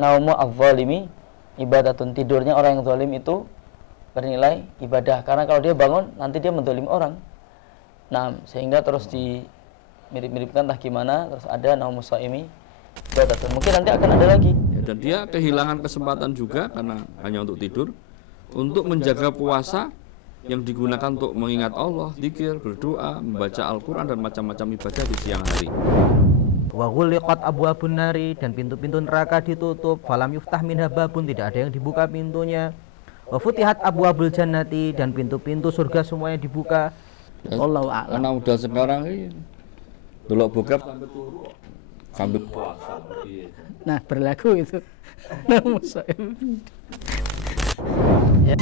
naumu adz-dzalimi ibadatun, tidurnya orang yang zalim itu bernilai ibadah, karena kalau dia bangun nanti dia menzalimi orang. Nah, sehingga terus dimirip-miripkan entah gimana, terus ada naumus shaimi ibadatun. Mungkin nanti akan ada lagi. Ya, dan dia kehilangan kesempatan juga karena hanya untuk tidur, untuk menjaga puasa yang digunakan untuk mengingat Allah, zikir, berdoa, membaca Al-Quran dan macam-macam ibadah di siang hari. Wa ghuliqat abwabun nari, dan pintu-pintu neraka ditutup, falam yuftah minha babun, tidak ada yang dibuka pintunya. Wa futihat abwabul jannati, dan pintu-pintu surga semuanya dibuka. Wallahu a'lam. Karena udah sekarang ini delok bokep sambil puasa. Nah, berlaku itu. Ya.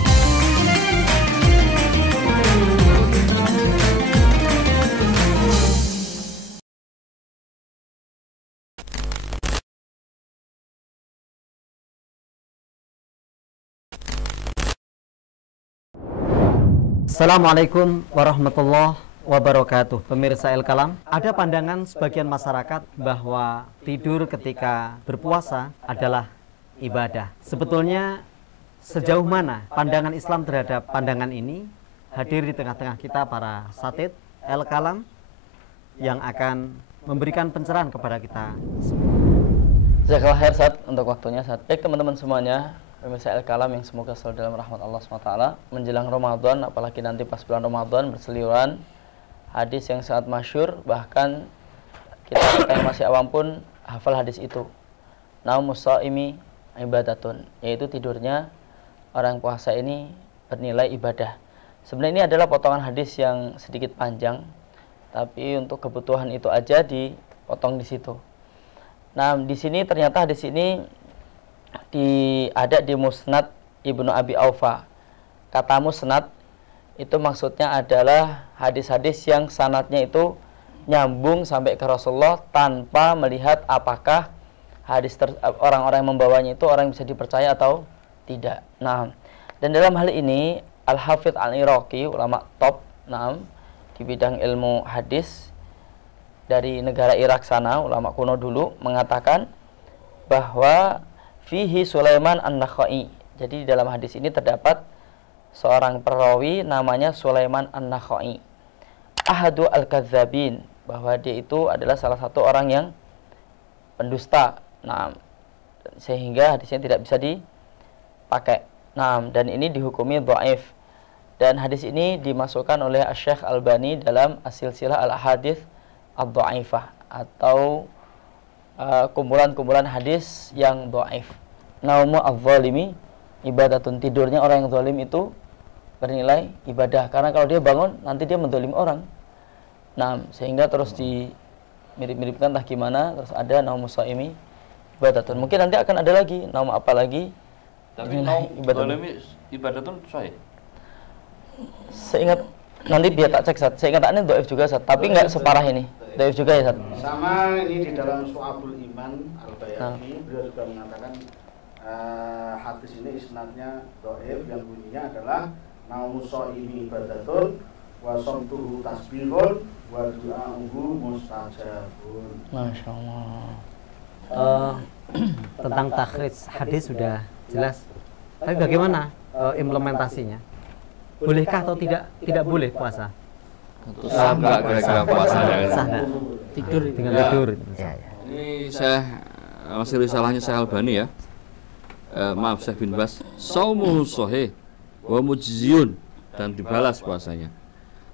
Assalamualaikum warahmatullahi wabarakatuh. Pemirsa El-Kalam, ada pandangan sebagian masyarakat bahwa tidur ketika berpuasa adalah ibadah. Sebetulnya sejauh mana pandangan Islam terhadap pandangan ini? Hadir di tengah-tengah kita para satid El-Kalam yang akan memberikan pencerahan kepada kita semua. Jazakallahu khair Sat untuk waktunya Sat. Baik teman-teman semuanya, pemirsa El-Kalam yang semoga selalu dalam rahmat Allah SWT. Menjelang Ramadan, apalagi nanti pas bulan Ramadan berseliweran hadis yang sangat masyhur, bahkan kita yang masih awam pun hafal hadis itu. Naumus shaimi ibadatun, yaitu tidurnya orang puasa ini bernilai ibadah. Sebenarnya ini adalah potongan hadis yang sedikit panjang, tapi untuk kebutuhan itu aja dipotong di situ. Nah, di sini ternyata hadis ini ada di Musnad Ibnu Abi Aufa. Kata musnad itu maksudnya adalah hadis-hadis yang sanadnya itu nyambung sampai ke Rasulullah tanpa melihat apakah orang-orang yang membawanya itu orang yang bisa dipercaya atau tidak. Nah, dan dalam hal ini Al-Hafidz Al-Iraqi, ulama top di bidang ilmu hadis dari negara Irak sana, ulama kuno dulu, mengatakan bahwa fihi Sulaiman An-Nakhai. Jadi di dalam hadis ini terdapat seorang perawi namanya Sulaiman An-Nakhai. Ahadu al-kadzabin, bahwa dia itu adalah salah satu orang yang pendusta. Nah, sehingga hadisnya tidak bisa dipakai. Nah, dan ini dihukumi dhaif. Dan hadis ini dimasukkan oleh Asy-Syaikh Albani dalam As-Silsilah Al-Ahadits Ad-Dhaifah, atau kumpulan-kumpulan hadis yang dhaif. Naumu adz-dzalimi ibadatun, tidurnya orang yang zalim itu bernilai ibadah, karena kalau dia bangun nanti dia menzalimi orang. Nah, sehingga terus dimirip-miripkan entah gimana, terus ada naumus shaimi ibadatun. Mungkin nanti akan ada lagi naum apa lagi. Tapi naum ibadatun sahih. Seingat nanti biar tak cek Sat. Seingat ini dhaif juga Sat, tapi enggak separah ini. Dhaif juga ya Sat. Sama ini di dalam Syu'abul Iman Al-Bayhaqi, beliau juga mengatakan hadis ini isnadnya dhaif, yang bunyinya adalah naumus shaimi ibadatun wa shamtuhu tasbihun wa du'a'uhu mustajabun. Masya Allah. Tentang takhrij hadis sudah jelas. Tapi bagaimana implementasinya? Bolehkah atau tidak boleh puasa? Sah nggak kira-kira puasanya? Sah nggak? Tidur Dengan tidur. Ini saya masih risalahnya Syekh Albani ya. Maaf Syekh bin Bas. Shaumuhu shahih wa mujziyun, dan dibalas puasanya.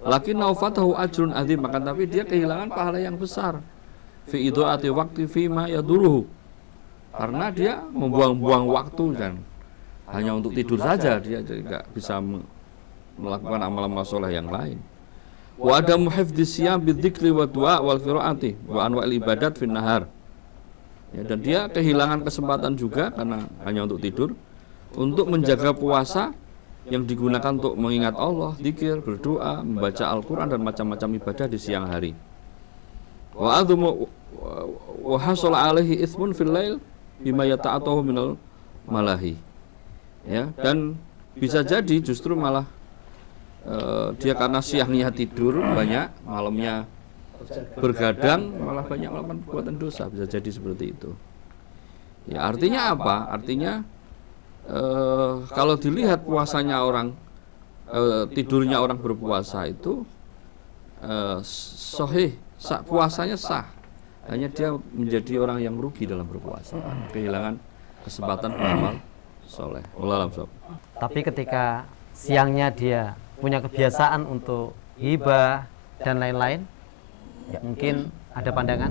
Lakin naufatahu ajrun azim, makan tapi dia kehilangan pahala yang besar. Fi idhaati waqti fi ma yaduruhu. Karena dia membuang-buang waktu dan hanya untuk tidur saja, dia tidak bisa melakukan amal-amal soleh yang lain. Wa adamu hifdzi siyam bidzikri wa du'a wal qiraati wa anwa'il ibadat fin nahar. Ya, dan dia kehilangan kesempatan juga karena hanya untuk tidur, untuk menjaga puasa yang digunakan untuk mengingat Allah, zikir, berdoa, membaca Al-Quran dan macam-macam ibadah di siang hari. Wa adzumu wa hasala alaihi itsmun fil lail bima yata'atahu minal malahi. Ya, dan bisa jadi justru malah dia karena siangnya tidur banyak, malamnya bergadang, malah banyak melakukan perbuatan dosa, bisa jadi seperti itu. Ya, artinya apa? Artinya kalau dilihat puasanya orang, tidurnya orang berpuasa itu sahih, puasanya sah. Hanya dia menjadi orang yang rugi dalam berpuasa, kehilangan kesempatan beramal soleh. Wallahu a'lam. Tapi ketika siangnya dia punya kebiasaan untuk hibah dan lain-lain, mungkin ada pandangan.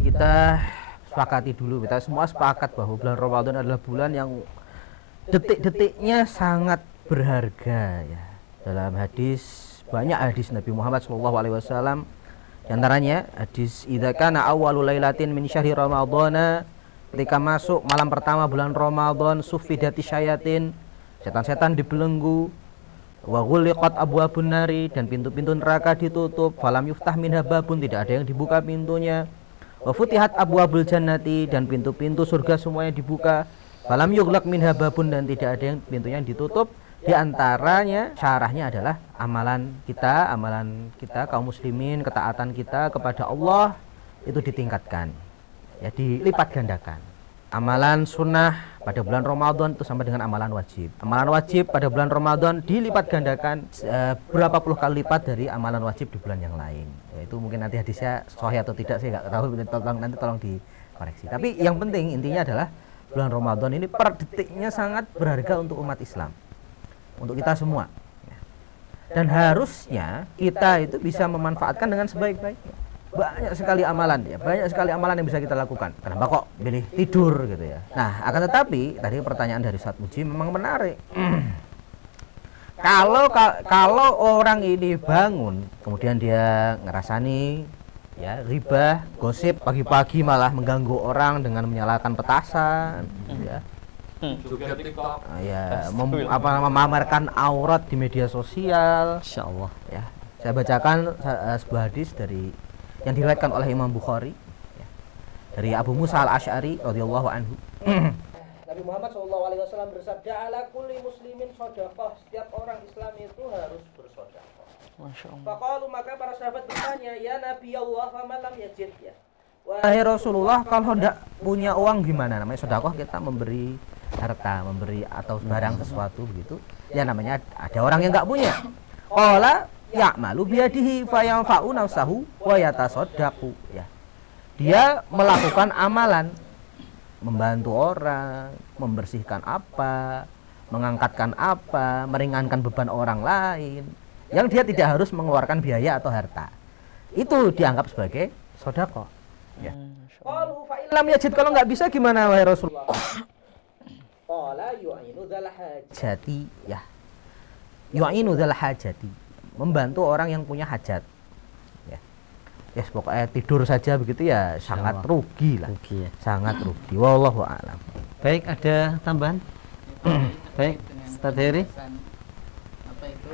Kita sepakati dulu, kita semua sepakat bahwa bulan Ramadan adalah bulan yang detik-detiknya sangat berharga ya. Dalam hadis, banyak hadis Nabi Muhammad SAW, di antaranya hadis idza kana awwalul lailatin min syahri ramadhana, ketika masuk malam pertama bulan Ramadan, suffidati syayatin, setan-setan dibelenggu, wa ghuliqat abwabun nari, dan pintu-pintu neraka ditutup, falam yuftah minha babun, tidak ada yang dibuka pintunya, wa futihat abwabul jannati, dan pintu-pintu surga semuanya dibuka, falam yughlaq minha babun, dan tidak ada yang pintunya yang ditutup. Di antaranya syarahnya adalah amalan kita kaum muslimin, ketaatan kita kepada Allah itu ditingkatkan, ya, dilipat gandakan. Amalan sunnah pada bulan Ramadan itu sama dengan amalan wajib. Amalan wajib pada bulan Ramadan dilipat gandakan berapa puluh kali lipat dari amalan wajib di bulan yang lain. Ya, itu mungkin nanti hadisnya sahih atau tidak saya nggak tahu, nanti tolong dikoreksi. Tapi yang penting intinya adalah bulan Ramadan ini per detiknya sangat berharga untuk umat Islam, untuk kita semua, dan harusnya kita itu bisa memanfaatkan dengan sebaik-baiknya. Banyak sekali amalan ya, banyak sekali amalan yang bisa kita lakukan. Kenapa kok pilih tidur gitu ya? Nah, akan tetapi tadi pertanyaan dari Ustaz Muji memang menarik. Kalau orang ini bangun kemudian dia ngerasani ya ribah, gosip, pagi-pagi malah mengganggu orang dengan menyalakan petasan, ya. Ya, memamerkan aurat di media sosial. Insyaallah. Ya, saya bacakan sebuah hadis yang diriwayatkan oleh Imam Bukhari, ya, dari Abu Musa al-Asy'ari radhiyallahu anhu. Nabi Muhammad SAW bersabda, ala kulli muslimin shadaqah, setiap orang Islam itu harus bersedekah. Masya Allah. Faqalu, maka para sahabat bertanya, ya Nabi Allah, faman lam yajid, ya. Wahai Rasulullah, kalau tidak punya uang gimana? Namanya sedekah kita memberi harta, memberi atau barang sesuatu begitu. Ya namanya ada orang yang enggak punya. Qala ya'malu biyadihi fayanfa'u nafsahu wa yatasaddaqu, ya. Dia melakukan amalan, membantu orang, membersihkan apa, mengangkatkan apa, meringankan beban orang lain, yang dia tidak harus mengeluarkan biaya atau harta. Itu dianggap sebagai sedekah. Ya. Qalu fa illam yajid, kalau nggak bisa gimana wahai Rasulullah? Qala yu'inu dzal hajati, ya. Yu'inu dzal hajati, membantu orang yang punya hajat. Ya. Ya, pokoknya tidur saja begitu ya sangat rugi lah. Rugi, ya. Sangat rugi. Wallahu a'lam. Baik, ada tambahan? Baik, Ustaz Heri. Apa itu?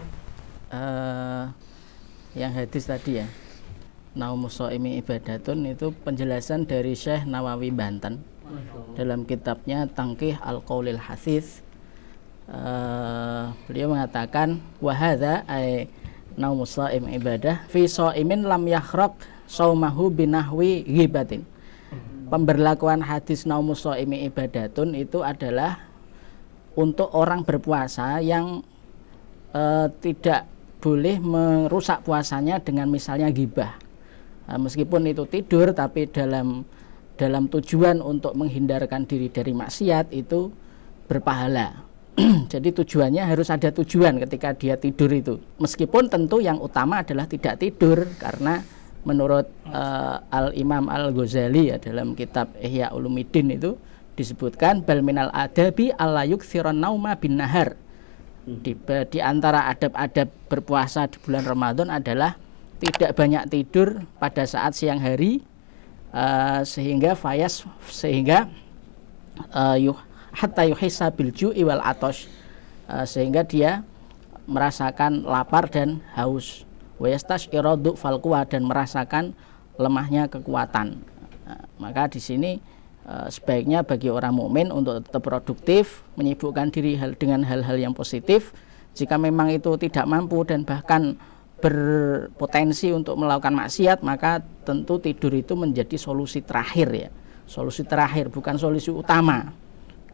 Yang hadis tadi ya, Naumus Shaimi ibadatun, itu penjelasan dari Syekh Nawawi Banten dalam kitabnya Tangqih Al-Qaulil Hasis. Beliau mengatakan wa hadza ay Naumus Shaim ibadah fi shaimin lam yakhraq saumahu binahwi ghibatin. Pemberlakuan hadis Naumus Shaimi ibadatun itu adalah untuk orang berpuasa yang tidak boleh merusak puasanya dengan misalnya ghibah. Meskipun itu tidur, tapi dalam tujuan untuk menghindarkan diri dari maksiat itu berpahala. Jadi tujuannya harus ada tujuan ketika dia tidur itu. Meskipun tentu yang utama adalah tidak tidur, karena menurut Al-Imam Al-Ghazali ya, dalam kitab Ihya Ulumuddin itu disebutkan bal minal adabi alla yukthiran nauma bin nahar. Di antara adab-adab berpuasa di bulan Ramadan adalah tidak banyak tidur pada saat siang hari, sehingga hatta yuhissa bil ju'i wal atash, sehingga dia merasakan lapar dan haus, wa yastashiru fal quwa, dan merasakan lemahnya kekuatan. Maka di sini sebaiknya bagi orang mukmin untuk tetap produktif, menyibukkan diri dengan hal-hal yang positif. Jika memang itu tidak mampu dan bahkan berpotensi untuk melakukan maksiat, maka tentu tidur itu menjadi solusi terakhir ya, solusi terakhir, bukan solusi utama.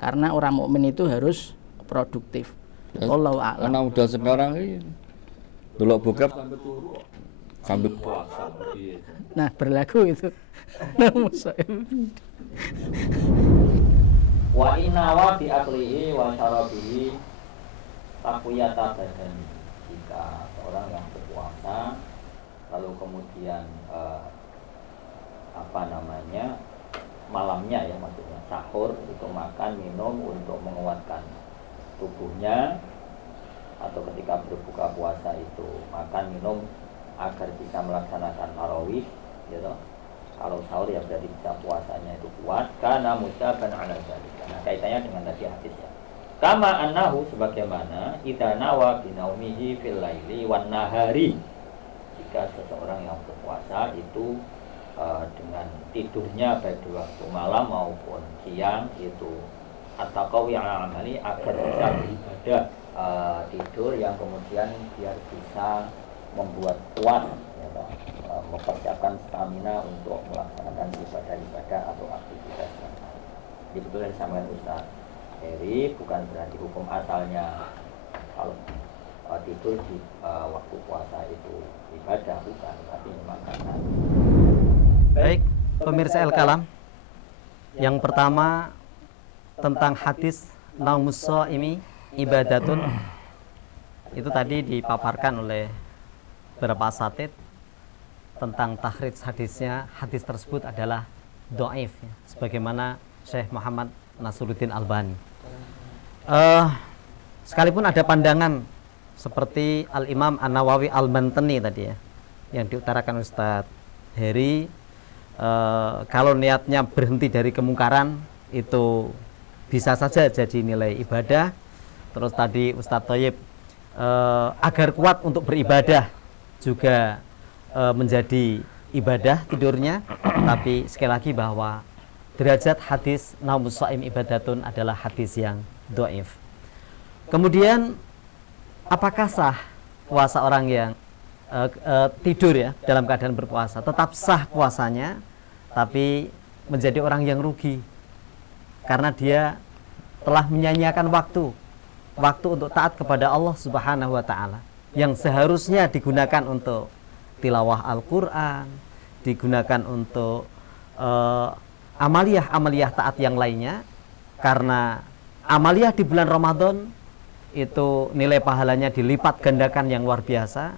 Karena orang mukmin itu harus produktif. Wallahu a'lam. Karena udah sekarang ini delok bokep sampai turu sambil puasa. Nah, berlaku itu. Wa inawa bi aklihi wa syarabihi taqwiyata badani. Jika seorang yang berpuasa lalu kemudian malamnya ya, maksudnya sahur itu makan minum untuk menguatkan tubuhnya, atau ketika berbuka puasa itu makan minum agar bisa melaksanakan tarawih gitu. Kalau sahur ya berarti bisa puasanya itu kuat karena mujaban ala dzalika. Nah, kaitannya dengan tadi hadisnya. Kama annahu, sebagaimana idza nawa binaumihi fil laili wan nahari. Jika seseorang yang berpuasa itu dengan tidurnya baik di waktu malam maupun siang itu at-taqawi ala amali, agar bisa beribadah, tidur yang kemudian biar bisa membuat kuat ya, mempersiapkan stamina untuk melaksanakan ibadah-ibadah atau aktivitas yang lain. Jadi betul yang disampaikan Ustaz Heri, bukan berarti hukum asalnya kalau tidur di waktu puasa itu ibadah, bukan, tapi memang karena. Baik, pemirsa Al-Kalam, yang pertama tentang hadis naumus shaimi ibadatun, itu tadi dipaparkan oleh beberapa asatid tentang takhrij hadisnya. Hadis tersebut adalah dhaif ya, sebagaimana Syekh Muhammad Nasruddin Albani. Sekalipun ada pandangan seperti Al-Imam An-Nawawi Al-Bantani tadi ya, yang diutarakan Ustadz Heri, kalau niatnya berhenti dari kemungkaran itu bisa saja jadi nilai ibadah. Terus tadi Ustadz Thayyib agar kuat untuk beribadah juga menjadi ibadah tidurnya. Tapi sekali lagi bahwa derajat hadis naumus shaim ibadatun adalah hadis yang dhaif. Kemudian apakah sah puasa orang yang tidur ya dalam keadaan berpuasa? Tetap sah puasanya, tapi menjadi orang yang rugi karena dia telah menyanyiakan waktu untuk taat kepada Allah Subhanahu wa taala yang seharusnya digunakan untuk tilawah Al-Qur'an, digunakan untuk amaliyah taat yang lainnya. Karena amaliyah di bulan Ramadan itu nilai pahalanya dilipat gandakan yang luar biasa,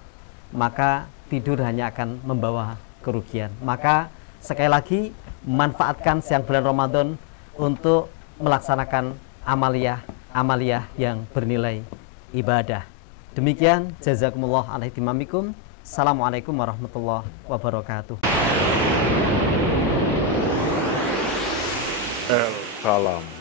maka tidur hanya akan membawa kerugian. Maka sekali lagi manfaatkan siang bulan Ramadan untuk melaksanakan amaliyah yang bernilai ibadah. Demikian, jazakumullah ala ihtimamikum. Assalamualaikum warahmatullahi wabarakatuh. Al-Kalam.